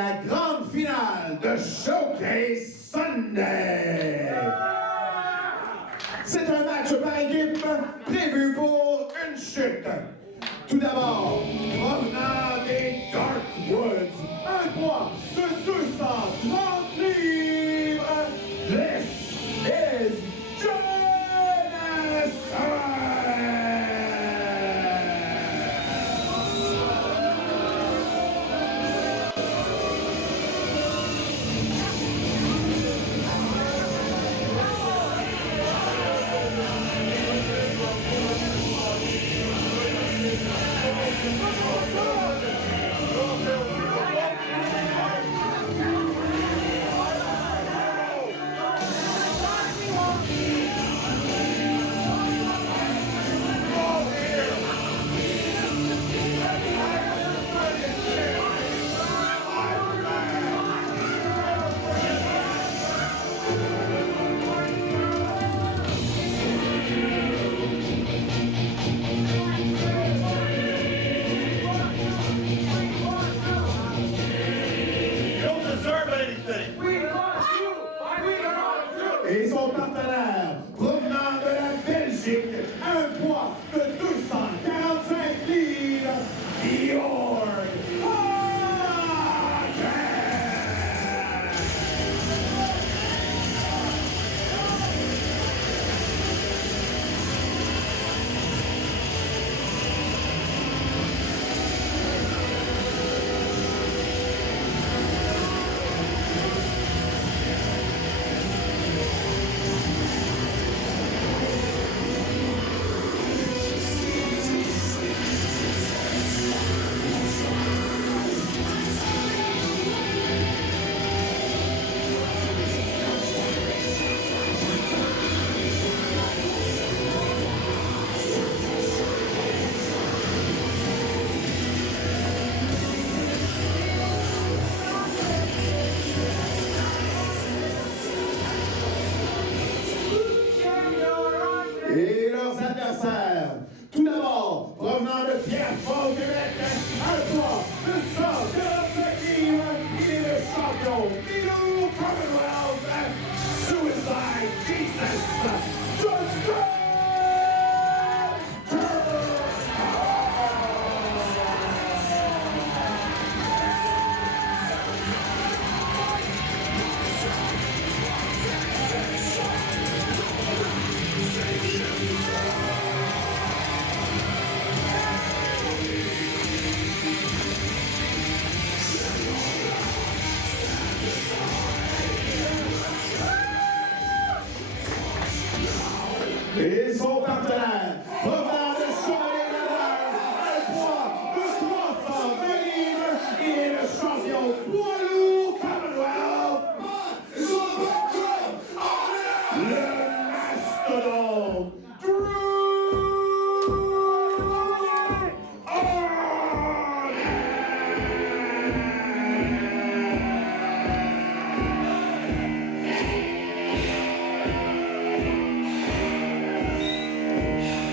la grande finale de Showcase Sunday. C'est un match par équipe prévu pour une chute. Tout d'abord, provenant des Dark Woods, un poids de 230 livres, this is et son partenaire, provenant de la Belgique, un poids de 245 livres, Bjorg Haaken. Et leurs adversaires, tout d'abord, provenant de Pierrefonds, Québec, un poids de 145 livres, il est le champion British Commonwealth Championship, Cruiserweight, et son partenaire, provenant de Chevalier-Laval, un poids de 320 livres, il est le champion poids lourd Commonwealth, le mastodonte Dru Onyx.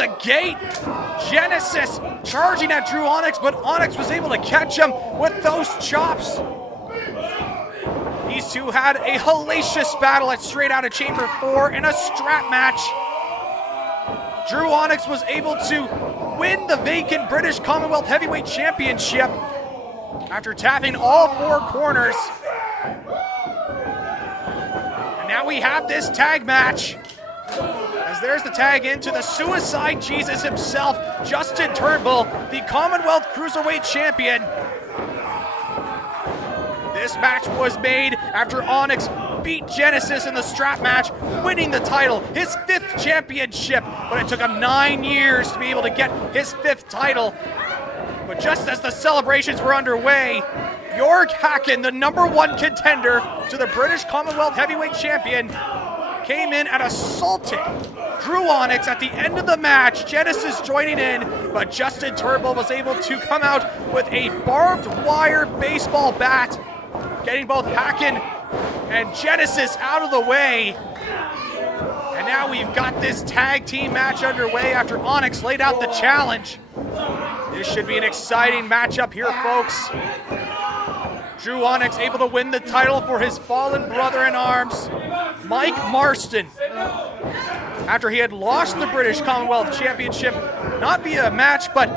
the gate. Genesis charging at Dru Onyx, but Onyx was able to catch him with those chops. These two had a hellacious battle at Straight Outta Chamber 4 in a strap match. Dru Onyx was able to win the vacant British Commonwealth Heavyweight Championship after tapping all 4 corners. And now we have this tag match. As there's the tag into the Suicide Jesus himself, Justin Turnbull, the Commonwealth Cruiserweight Champion. This match was made after Onyx beat Genesis in the strap match, winning the title, his 5th championship, but it took him 9 years to be able to get his 5th title. But just as the celebrations were underway, Bjorg Haaken, the #1 contender to the British Commonwealth Heavyweight Champion, came in and assaulted Dru Onyx at the end of the match. Genesis joining in, but Justin Turnbull was able to come out with a barbed wire baseball bat, getting both Haaken and Genesis out of the way. And now we've got this tag team match underway after Onyx laid out the challenge. This should be an exciting matchup here, folks. Dru Onyx able to win the title for his fallen brother-in-arms, Mike Marston, after he had lost the British Commonwealth Championship, not via match, but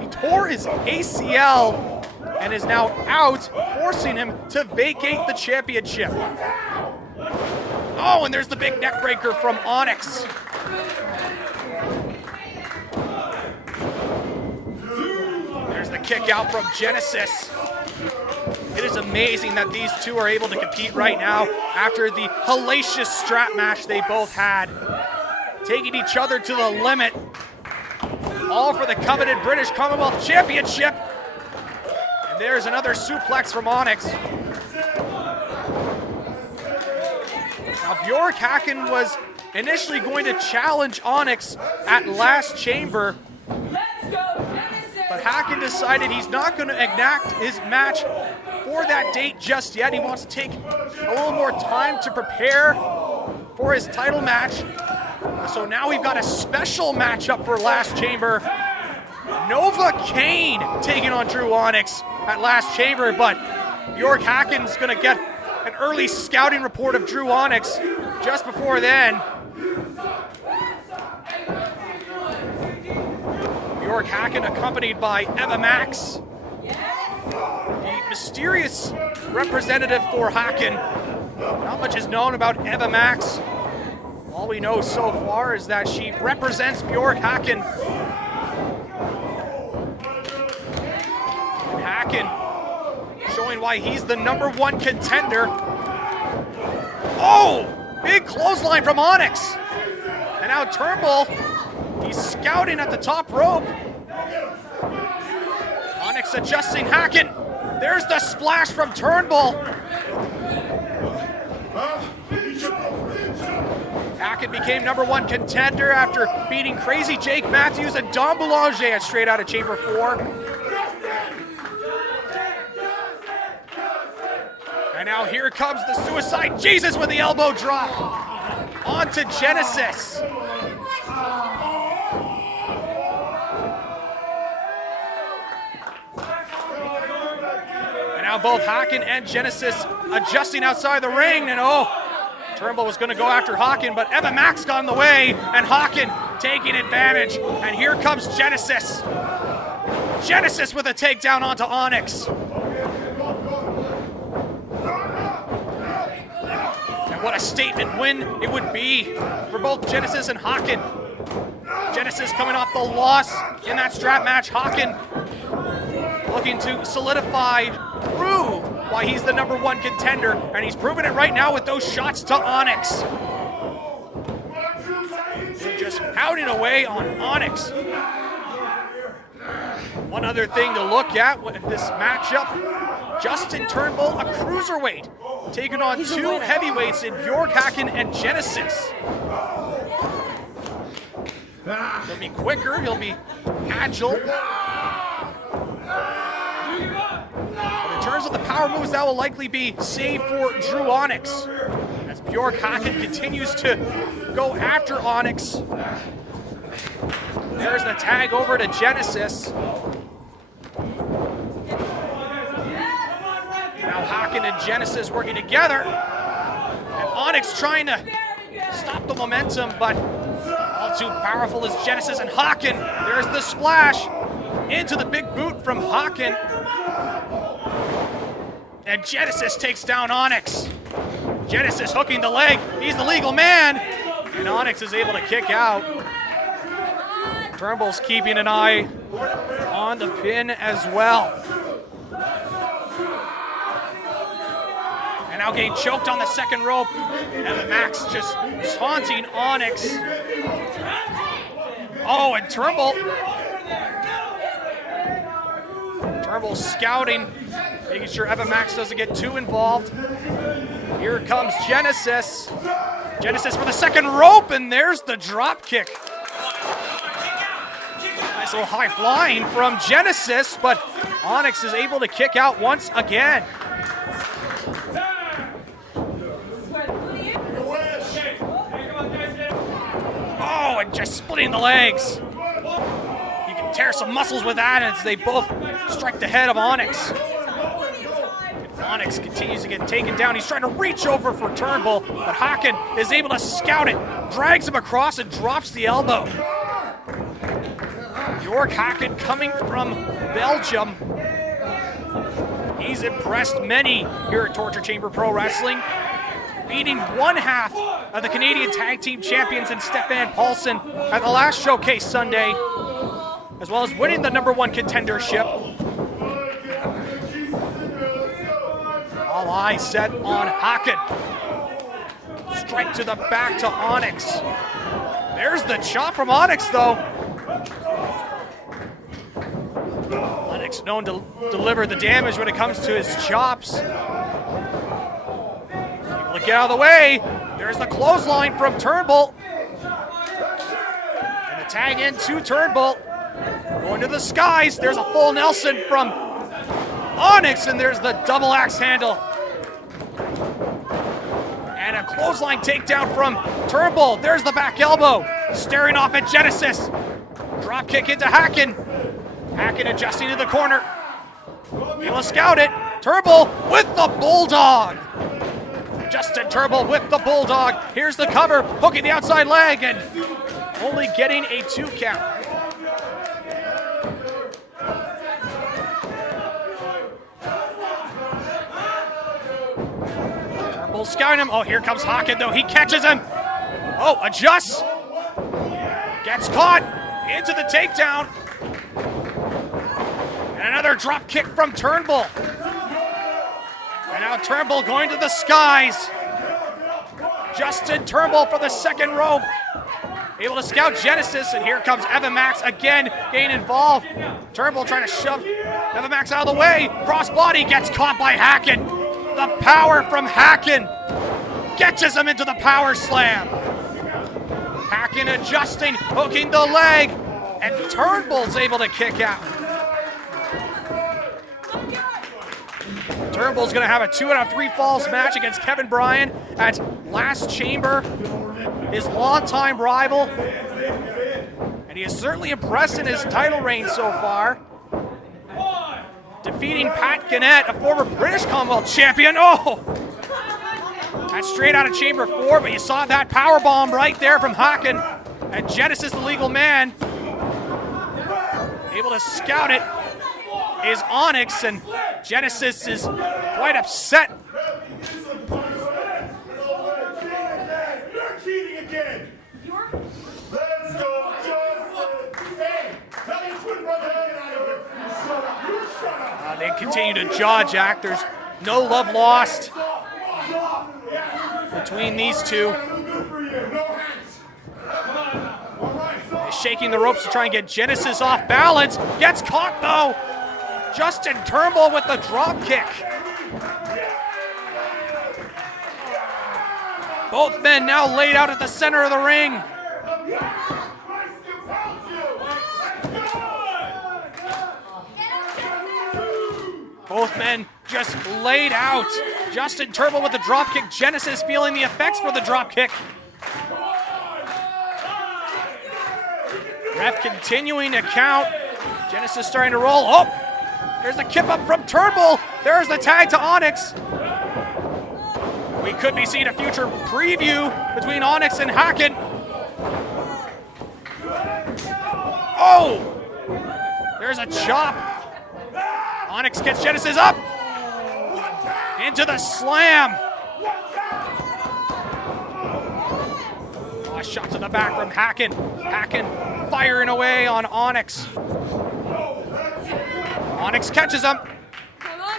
he tore his ACL and is now out, forcing him to vacate the championship. Oh, and there's the big neck breaker from Onyx. There's the kick out from Genesis. It is amazing that these two are able to compete right now after the hellacious strap match they both had, taking each other to the limit, all for the coveted British Commonwealth Championship. And there's another suplex from Onyx. Now, Bjorg Haaken was initially going to challenge Onyx at Last Chamber, but Haaken decided he's not going to enact his match for that date just yet. He wants to take a little more time to prepare for his title match. So now we've got a special matchup for Last Chamber. Nova Kane taking on Dru Onyx at Last Chamber, but Bjorg Haaken's going to get an early scouting report of Dru Onyx just before then. Bjorg Haaken accompanied by Eva Maxx, the mysterious representative for Haaken. Not much is known about Eva Maxx. All we know so far is that she represents Bjorg Haaken. And Haaken showing why he's the #1 contender. Oh! Big clothesline from Onyx. And now Turnbull, he's scouting at the top rope. Onyx adjusting Haaken. There's the splash from Turnbull. Haaken became #1 contender after beating Crazy Jake Matthews and Dom Boulanger at Straight Outta Chamber 4. And now here comes the Suicide Jesus with the elbow drop onto Genesis. And now both Haaken and Genesis adjusting outside the ring, and Turnbull was going to go after Haaken, but Eva Maxx got in the way, and Haaken taking advantage. And here comes Genesis. Genesis with a takedown onto Onyx. And what a statement win it would be for both Genesis and Haaken. Genesis coming off the loss in that strap match. Haaken looking to solidify, prove why he's the #1 contender, and he's proving it right now with those shots to Onyx. They're just pounding away on Onyx. One other thing to look at with this matchup, Justin Turnbull, a cruiserweight, taking on two heavyweights in Bjorg Haaken and Genesis. He'll be quicker, he'll be agile. But in terms of the power moves, that will likely be saved for Dru Onyx, as Bjorg Haaken continues to go after Onyx. There's the tag over to Genesis. Now Haaken and Genesis working together. And Onyx trying to stop the momentum, but all too powerful is Genesis and Haaken. There's the splash into the big boot from Haaken. And Genesis takes down Onyx. Genesis hooking the leg. He's the legal man. And Onyx is able to kick out. Turnbull's keeping an eye on the pin as well. And now getting choked on the second rope. Eva Maxx just taunting Onyx. Oh, and Turnbull scouting, making sure Eva Maxx doesn't get too involved. Here comes Genesis. Genesis for the second rope, and there's the drop kick. Nice little high flying from Genesis, but Onyx is able to kick out once again. Oh, and just splitting the legs. You can tear some muscles with that as they both strike the head of Onyx. Onyx continues to get taken down. He's trying to reach over for Turnbull, but Haaken is able to scout it, drags him across, and drops the elbow. Bjorg Haaken coming from Belgium. He's impressed many here at Torture Chamber Pro Wrestling, beating one half of the Canadian Tag Team Champions in Stefan Paulson at the last Showcase Sunday, as well as winning the #1 contendership. All eyes set on Haaken. Strike to the back to Onyx. There's the chop from Onyx, though. Onyx known to deliver the damage when it comes to his chops. Able to get out of the way. There's the clothesline from Turnbull. And the tag in to Turnbull. Going to the skies. There's a full Nelson from Onyx, and there's the double axe handle. And a clothesline takedown from Turnbull. There's the back elbow. Staring off at Genesis. Drop kick into Haaken. Haaken adjusting to the corner. Able to scout it. Turnbull with the Bulldog. Justin Turnbull with the Bulldog. Here's the cover. Hooking the outside leg and only getting a 2 count. Turnbull's scouting him. Oh, here comes Haaken, though. He catches him. Oh, adjusts. Gets caught. Into the takedown. And another drop kick from Turnbull. And now Turnbull going to the skies. Justin Turnbull for the second rope. Able to scout Genesis, and here comes Eva Maxx again getting involved. Turnbull trying to shove Eva Maxx out of the way. Crossbody gets caught by Haaken. The power from Haaken catches him into the power slam. Haaken adjusting, hooking the leg, and Turnbull's able to kick out. Turnbull's going to have a 2 out of 3 falls match against Kevin Bryan at Last Chamber, his longtime rival. And he is certainly impressed in his title reign so far. Defeating Pat Gannett, a former British Commonwealth champion. Oh! That's straight out of Chamber 4, but you saw that powerbomb right there from Haaken. And Genesis, the legal man, able to scout it, is Onyx, and Genesis is quite upset. You're cheating again. Let's go, Justin. Hey, tell your twin brother to get out of here. You shut up. You shut up. They continue to jaw jack. There's no love lost between these two. Shaking the ropes to try and get Genesis off balance. Gets caught, though. Justin Turnbull with the drop kick. Both men now laid out at the center of the ring. Both men just laid out. Justin Turnbull with the drop kick. Genesis feeling the effects for the drop kick. Ref continuing to count. Genesis starting to roll. Oh, there's a kip up from Turnbull. There's the tag to Onyx. We could be seeing a future preview between Onyx and Haaken. Oh, there's a chop. Onyx gets Genesis up. Into the slam. A shot to the back from Haaken. Haaken firing away on Onyx. Onyx catches him.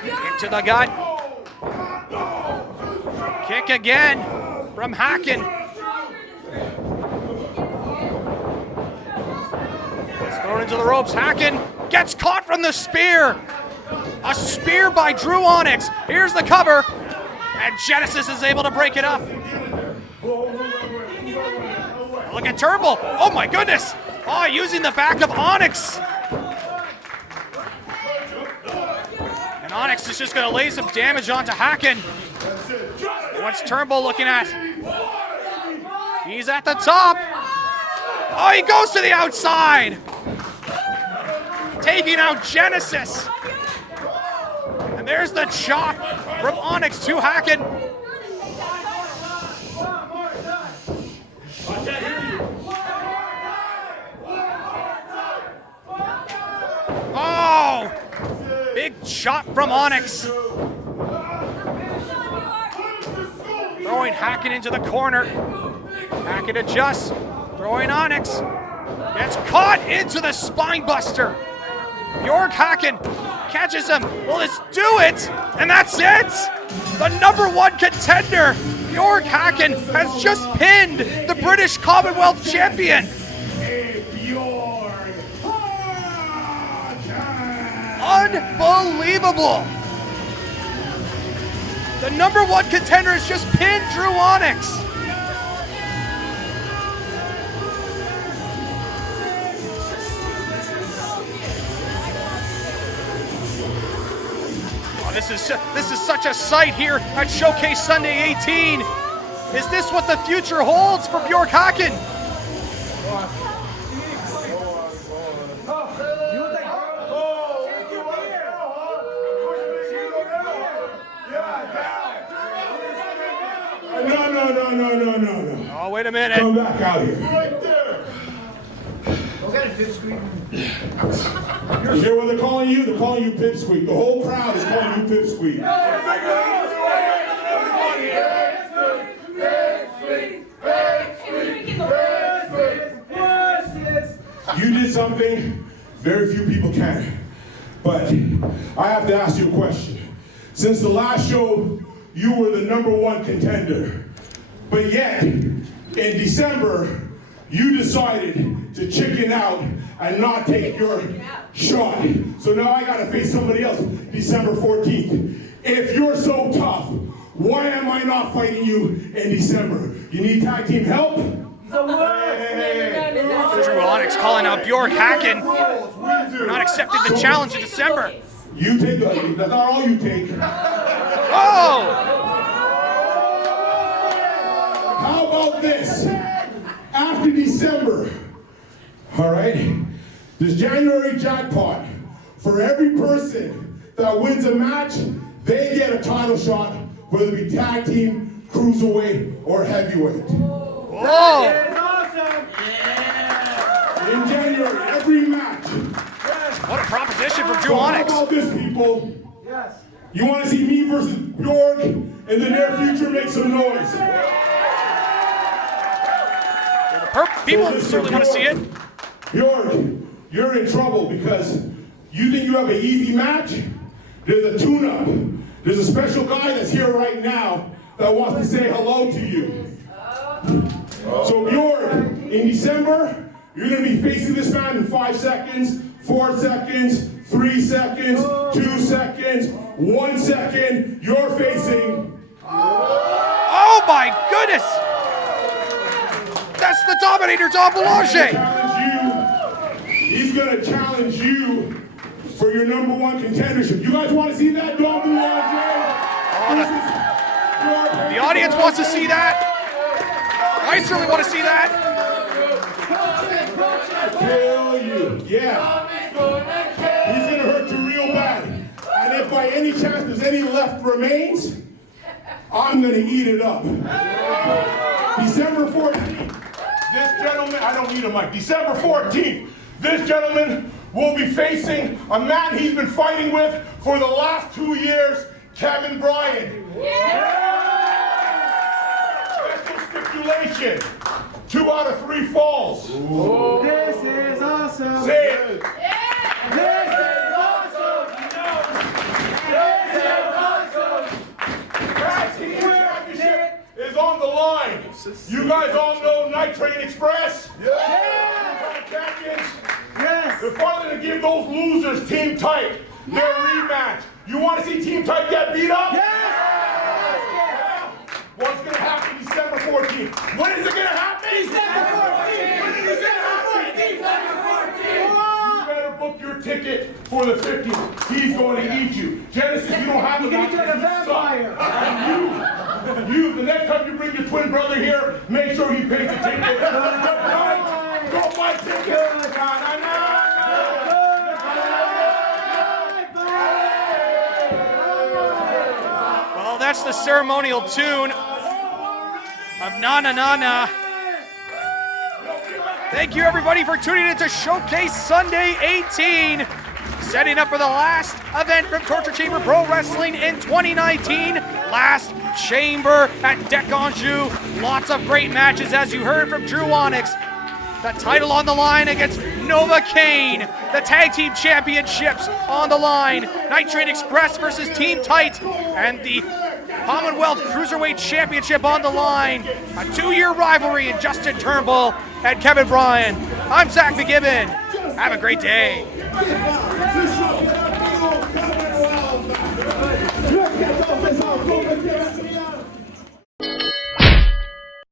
Into the gut. Kick again from Haaken. It's thrown into the ropes. Haaken gets caught from the spear. A spear by Dru Onyx. Here's the cover. And Genesis is able to break it up. Look at Turnbull. Oh my goodness. Oh, using the back of Onyx. And Onyx is just going to lay some damage onto Haaken. What's Turnbull looking at? He's at the top. Oh, he goes to the outside. Taking out Genesis. And there's the chop from Onyx to Haaken. Oh! Big chop from Onyx. Throwing Haaken into the corner. Haaken adjusts. Throwing Onyx. Gets caught into the spine buster. Bjorg Haaken catches him. Will this do it? And that's it! The #1 contender, Bjorg Haaken, has just pinned the British Commonwealth Champion. Unbelievable! The #1 contender has just pinned Dru Onyx. Oh, this is such a sight here at Showcase Sunday 18. Is this what the future holds for Bjorg Haaken? No. Oh, wait a minute. Come back out here. Right there. Okay, pipsqueak. You hear what they're calling you? They're calling you pipsqueak. The whole crowd is calling you pipsqueak. You did something very few people can. But I have to ask you a question. Since the last show, you were the #1 contender. But yet, in December, you decided to chicken out and not take your shot. So now I gotta face somebody else December 14th. If you're so tough, why am I not fighting you in December? You need tag team help? Dru Onyx calling out Bjorg Haaken for not accepting the challenge in December. You take that's not all you take. Oh! How about this? After December, all right, this January jackpot, for every person that wins a match, they get a title shot, whether it be tag team, cruiserweight, or heavyweight. Whoa! In January, every match. What a proposition for Dru So how Onyx. about this, people? Yes. You want to see me versus Bjorg in the near future? Make some noise. People So, Mr. certainly want to see it. Bjorg, you're in trouble because you think you have an easy match? There's a tune-up. There's a special guy that's here right now that wants to say hello to you. So Bjorg, in December, you're going to be facing this man in 5 seconds, 4 seconds, 3 seconds, 2 seconds, 1 second. You're facing... Oh my goodness! That's the Dominator Don Boulanger. He's going to challenge you for your #1 contendership. You guys want to see that, Don Boulanger? The audience wants to see that. I certainly want to see that. I feel you. Yeah. He's gonna hurt you real bad. And if by any chance there's any left remains, I'm gonna eat it up. December 14th, this gentleman, I don't need a mic. December 14th, this gentleman will be facing a man he's been fighting with for the last 2 years, Kevin Bryan. Special stipulation, 2 out of 3 falls. Ooh. This is awesome. Say it. This is awesome. This is awesome. Guys, the championship is on the line. You guys all know Night Train Express? Yeah. Champions. Yes. They're finally going to give those losers Team Tight their rematch. You want to see Team Tight get beat up? Yeah. What's going to happen December 14th? When is it going to happen? December 14th. When is it going to happen? December 14th. You better book your ticket for the 15th. He's going to eat you. Genesis, you don't have a You're gonna turn a vampire. And you, the next time you bring your twin brother here, make sure he pays the ticket. Go buy tickets. Well, that's the ceremonial tune of Na Na Na Na. Thank you everybody for tuning in to Showcase Sunday 18. Setting up for the last event from Torture Chamber Pro Wrestling in 2019. Last Chamber at Deck Anjou. Lots of great matches as you heard from Dru Onyx. The title on the line against Nova Kane. The Tag Team Championships on the line. Night Train Express versus Team Tight. And the Commonwealth Cruiserweight Championship on the line. A 2-year rivalry in Justin Turnbull and Kevin Bryan. I'm Zach McGibbon. Have a great day.